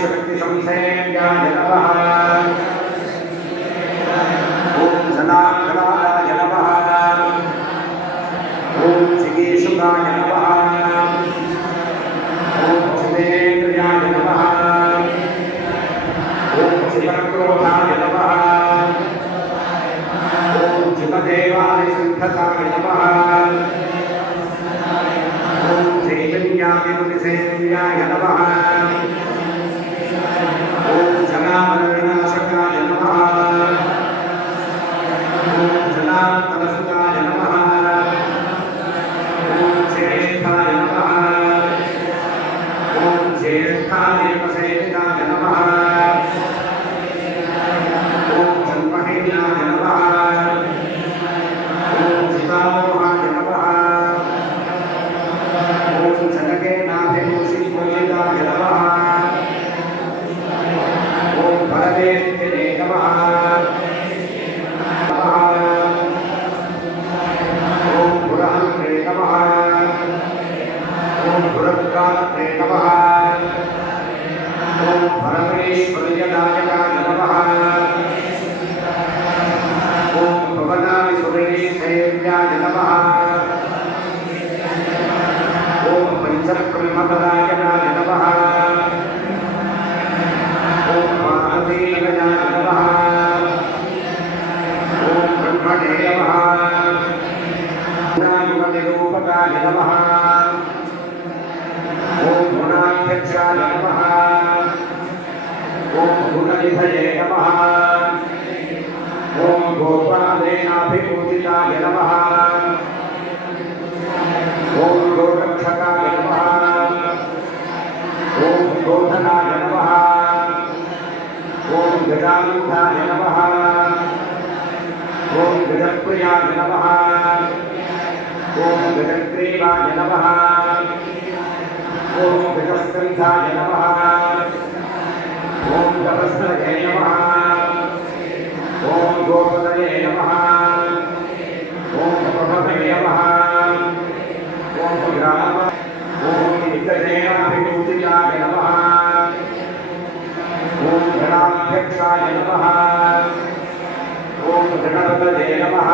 शक्ति संसेव्याय नमः। ओम जनार्दनाय नमः। ओम जिगेशुकाय नमः। ओम जितेन्द्रियाय नमः। ओम जितक्रोधाय नमः। ओम जितदेवाय सिद्धताय नमः। ओम चैतन्यादिमुनिसेव्याय नमः। जनामरणविनाशकाय नमः। ओम जनार्दनसुताय नमः। ओम ज्येष्ठाय नमः। ओम ज्येष्ठादेवसेविताय नमः। ओम जन्महीनाय नमः। ओम चितामोहाय नमः। ओम जनकेनाभिभूषितपूजिताय नमः। परमेष्ठिने नमः। ओम पुरहन्त्रे नमः। ओम पुरत्कात्रे नमः। ओम परमेश्वर्यदायकाय नमः। ओम भवनादिसुरेशेव्याय नमः। ओम पंचब्रह्मपदायकाय नमः। ओम पार्वतीपदाय नमः। ओम ब्रह्मणे नमः। गुणानिरूपकाय नमः। ओम गुणाध्यक्षाय नमः। ओम गुणनिधये नमः। ओम गोपालेनाभिपूजिताय नमः। ओम गोरक्षकाय नमः। ओम गोधनाय नमः। ओम गजानन्दाय नमः। ओम गजप्रियाय नमः। ओम गजग्रीवाय नमः। ओम गजस्कन्धाय नमः। ओम गजस्कन्धे नमः। ओम गोपदये नमः। ओम प्रभवे नमः। ओम ग्राम ओम नित्यजनाभिपूजिताय नमः। ओम गणाध्यक्षाय नमः। ओम गणपतये नमः।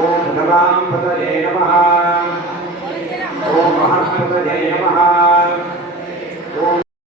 ओम गणापतये नमः। ओम महत्पतये नमः। ओम